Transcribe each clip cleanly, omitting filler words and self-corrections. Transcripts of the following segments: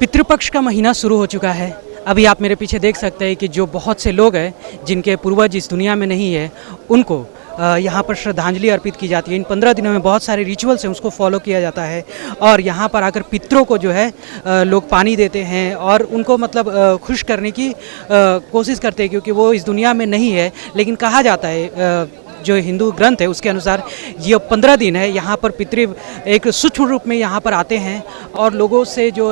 पितृपक्ष का महीना शुरू हो चुका है। अभी आप मेरे पीछे देख सकते हैं कि जो बहुत से लोग हैं जिनके पूर्वज इस दुनिया में नहीं है, उनको यहाँ पर श्रद्धांजलि अर्पित की जाती है। इन 15 दिनों में बहुत सारे रिचुअल्स हैं, उसको फॉलो किया जाता है और यहाँ पर आकर पितरों को जो है लोग पानी देते हैं और उनको मतलब खुश करने की कोशिश करते हैं, क्योंकि वो इस दुनिया में नहीं है। लेकिन कहा जाता है जो हिंदू ग्रंथ है उसके अनुसार ये 15 दिन है, यहाँ पर पितृ एक सूक्ष्म रूप में यहाँ पर आते हैं और लोगों से जो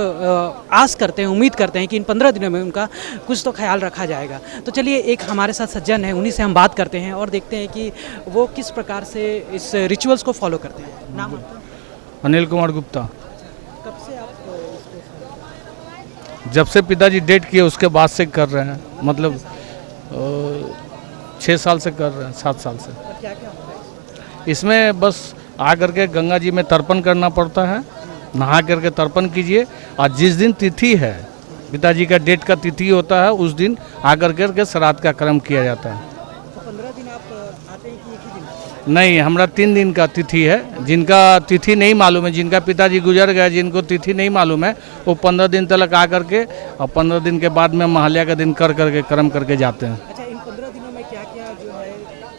आस करते हैं, उम्मीद करते हैं कि इन 15 दिनों में उनका कुछ तो ख्याल रखा जाएगा। तो चलिए एक हमारे साथ सज्जन है, उन्हीं से हम बात करते हैं और देखते हैं कि वो किस प्रकार से इस रिचुअल्स को फॉलो करते हैं। नाम आपका? अनिल कुमार गुप्ता। कब से आप इसको जब से पिताजी डेट किए उसके बाद से कर रहे हैं, मतलब 6 साल से कर रहे हैं, 7 साल से। क्या क्या होता है? इसमें बस आ करके गंगा जी में तर्पण करना पड़ता है, नहा करके तर्पण कीजिए और जिस दिन तिथि है, पिताजी का डेट का तिथि होता है, उस दिन आकर करके श्राद्ध का कर्म किया जाता है। तो 15 दिन आप आते हैं कि एक ही दिन? नहीं, हमारा 3 दिन का तिथि है। जिनका तिथि नहीं मालूम है, जिनका पिताजी गुजर गए, जिनको तिथि नहीं मालूम है, वो 15 दिन तक आ करके और 15 दिन के बाद में महालया का दिन कर करके कर्म करके जाते हैं। अच्छा, इन 15 दिनों में क्या क्या जो है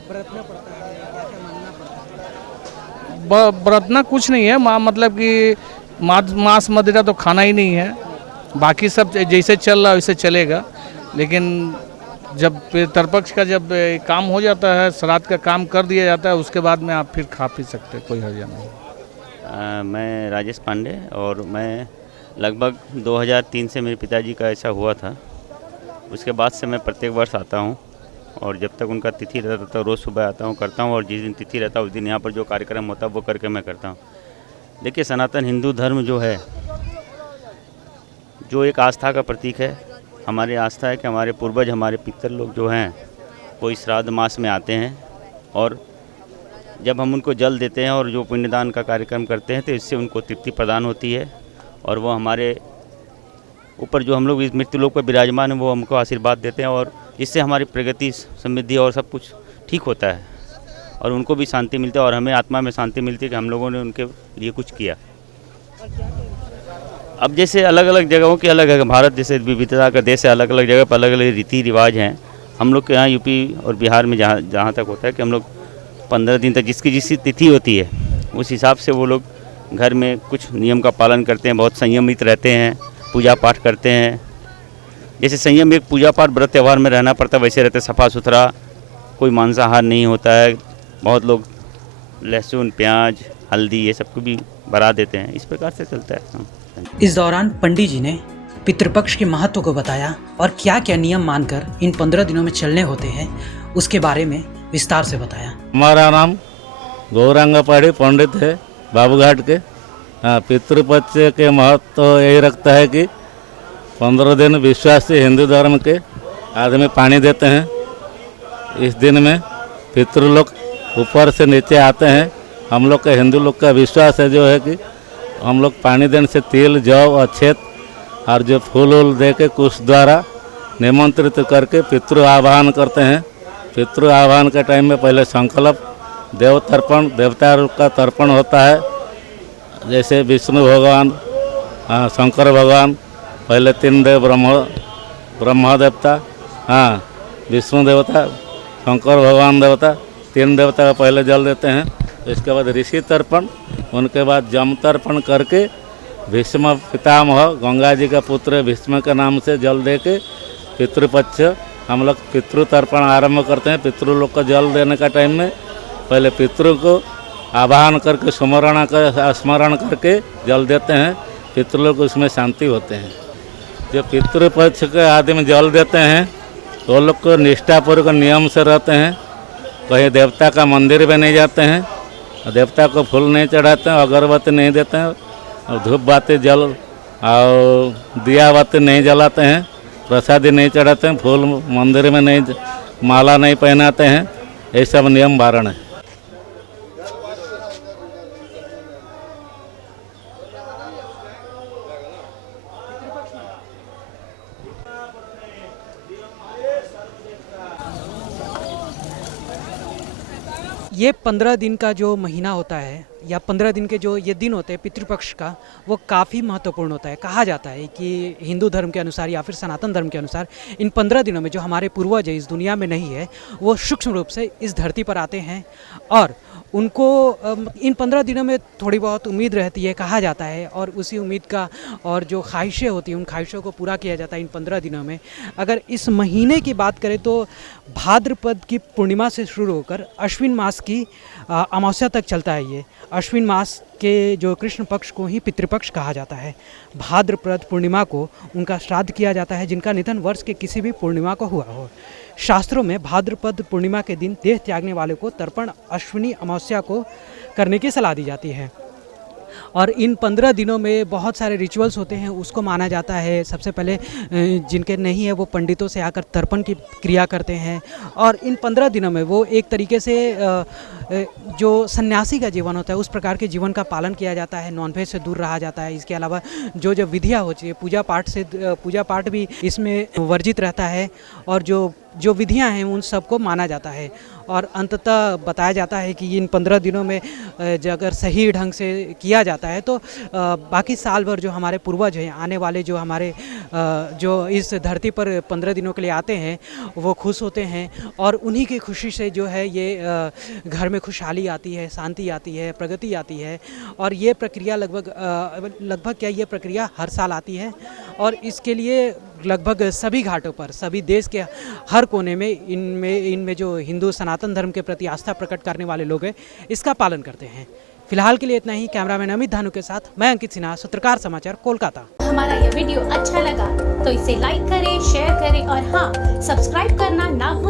बरतना पड़ता है, क्या क्या मानना पड़ता है? बरतना कुछ नहीं है, मतलब कि मांस मदिरा तो खाना ही नहीं है, बाकी सब जैसे चल रहा है वैसे चलेगा। लेकिन जब पितृपक्ष का जब काम हो जाता है, श्राद्ध का काम कर दिया जाता है, उसके बाद में आप फिर खा पी सकते हैं, कोई हर्जा नहीं। मैं राजेश पांडे और मैं लगभग 2003 से मेरे पिताजी का ऐसा हुआ था। उसके बाद से मैं प्रत्येक वर्ष आता हूँ और जब तक उनका तिथि रहता था रोज़ सुबह आता हूँ, करता हूँ और जिस दिन तिथि रहता है उस दिन यहाँ पर जो कार्यक्रम होता है वो करके मैं करता हूँ। देखिए, सनातन हिंदू धर्म जो है, जो एक आस्था का प्रतीक है। हमारी आस्था है कि हमारे पूर्वज, हमारे पितर लोग जो हैं वो इस श्राद्ध मास में आते हैं और जब हम उनको जल देते हैं और जो पुण्यदान का कार्यक्रम करते हैं तो इससे उनको तृप्ति प्रदान होती है और वो हमारे ऊपर जो हम लोग इस मृत्यु लोक पर विराजमान हैं वो हमको आशीर्वाद देते हैं और इससे हमारी प्रगति, समृद्धि और सब कुछ ठीक होता है और उनको भी शांति मिलती है और हमें आत्मा में शांति मिलती है कि हम लोगों ने उनके लिए कुछ किया। अब जैसे अलग अलग जगहों की अलग है, भारत जैसे विविधता का देश है, अलग अलग जगह पर अलग अलग रीति रिवाज हैं। हम लोग के यहाँ यूपी और बिहार में जहाँ तक होता है कि हम लोग 15 दिन तक जिसकी तिथि होती है उस हिसाब से वो लोग घर में कुछ नियम का पालन करते हैं, बहुत संयमित रहते हैं, पूजा पाठ करते हैं। जैसे संयम एक पूजा पाठ व्रत त्यौहार में रहना पड़ता है वैसे रहते, सफ़ा सुथरा, कोई मांसाहार नहीं होता है। बहुत लोग लहसुन, प्याज, हल्दी ये सब को भी बढ़ा देते हैं, इस प्रकार से चलता है। इस दौरान पंडित जी ने पितृपक्ष के महत्व को बताया और क्या क्या नियम मानकर इन 15 दिनों में चलने होते हैं उसके बारे में विस्तार से बताया। हमारा नाम गौरांगपाड़ी पंडित है, बाबूघाट के। हाँ, पितृपक्ष के महत्व तो यही रखता है कि 15 दिन विश्वासी हिंदू धर्म के आदमी पानी देते हैं। इस दिन में पितृलोक ऊपर से नीचे आते हैं। हम लोग का हिंदू लोग का विश्वास है जो है कि हम लोग पानी देने से तिल, जौ, अक्षत और जो फूल वूल दे के कुश द्वारा निमंत्रित करके पितृ आह्वान करते हैं। पितृ आह्वान के टाइम में पहले संकल्प, देव तर्पण, देवता का तर्पण होता है। जैसे विष्णु भगवान, शंकर भगवान, पहले 3 देव, ब्रह्मा देवता, विष्णु देवता, शंकर भगवान देवता, 3 देवता का पहले जल देते हैं। इसके बाद ऋषि तर्पण, उनके बाद जम तर्पण करके भीष्म पितामह, गंगा जी का पुत्र भीष्म के नाम से जल दे के पितृपक्ष हम लोग पितृ तर्पण आरंभ करते हैं। पितृ लोग को जल देने का टाइम में पहले पितृ को आवाहन करके स्मरण करके जल देते हैं। पितृ लोग उसमें शांति होते हैं। जो पितृपक्ष के आदमी जल देते हैं वो लोग को निष्ठापूर्वक नियम से रहते हैं। कहीं देवता का मंदिर में नहीं जाते हैं, देवता को फूल नहीं चढ़ाते हैं, अगरबत्ती नहीं देते हैं, और धूप बाती, जल और दिया बाती नहीं जलाते हैं, प्रसादी नहीं चढ़ाते हैं, फूल मंदिर में नहीं, माला नहीं पहनाते हैं। ये सब नियम वारण है। ये 15 दिन का जो महीना होता है या 15 दिन के जो ये दिन होते हैं पितृपक्ष का, वो काफ़ी महत्वपूर्ण होता है। कहा जाता है कि हिंदू धर्म के अनुसार या फिर सनातन धर्म के अनुसार इन 15 दिनों में जो हमारे पूर्वज है इस दुनिया में नहीं है, वो सूक्ष्म रूप से इस धरती पर आते हैं और उनको इन 15 दिनों में थोड़ी बहुत उम्मीद रहती है, कहा जाता है, और उसी उम्मीद का और जो ख्वाहिशें होती हैं उन ख्वाहिशों को पूरा किया जाता है इन 15 दिनों में। अगर इस महीने की बात करें तो भाद्रपद की पूर्णिमा से शुरू होकर अश्विन मास की अमावस्या तक चलता है। ये अश्विन मास के जो कृष्ण पक्ष को ही पितृपक्ष कहा जाता है। भाद्रपद पूर्णिमा को उनका श्राद्ध किया जाता है जिनका निधन वर्ष के किसी भी पूर्णिमा को हुआ हो। शास्त्रों में भाद्रपद पूर्णिमा के दिन देह त्यागने वाले को तर्पण अश्विनी अमावस्या को करने की सलाह दी जाती है। और इन 15 दिनों में बहुत सारे रिचुअल्स होते हैं, उसको माना जाता है। सबसे पहले जिनके नहीं है वो पंडितों से आकर तर्पण की क्रिया करते हैं और इन 15 दिनों में वो एक तरीके से जो सन्यासी का जीवन होता है उस प्रकार के जीवन का पालन किया जाता है। नॉनवेज से दूर रहा जाता है। इसके अलावा जो जो विधियाँ होती है पूजा पाठ भी इसमें वर्जित रहता है और जो विधियां हैं उन सबको माना जाता है। और अंततः बताया जाता है कि इन 15 दिनों में अगर सही ढंग से किया जाता है तो बाकी साल भर जो हमारे पूर्वज हैं, आने वाले जो हमारे जो इस धरती पर 15 दिनों के लिए आते हैं वो खुश होते हैं और उन्हीं की खुशी से जो है ये घर में खुशहाली आती है, शांति आती है, प्रगति आती है। और ये प्रक्रिया ये प्रक्रिया हर साल आती है और इसके लिए लगभग सभी घाटों पर, सभी देश के हर कोने में इनमें जो हिंदू सनातन धर्म के प्रति आस्था प्रकट करने वाले लोग हैं इसका पालन करते हैं। फिलहाल के लिए इतना ही। कैमरामैन अमित धानु के साथ मैं अंकित सिन्हा, सूत्रकार समाचार, कोलकाता। हमारा ये वीडियो अच्छा लगा तो इसे लाइक करें, शेयर करें और हाँ, सब्सक्राइब करना ना भूलें।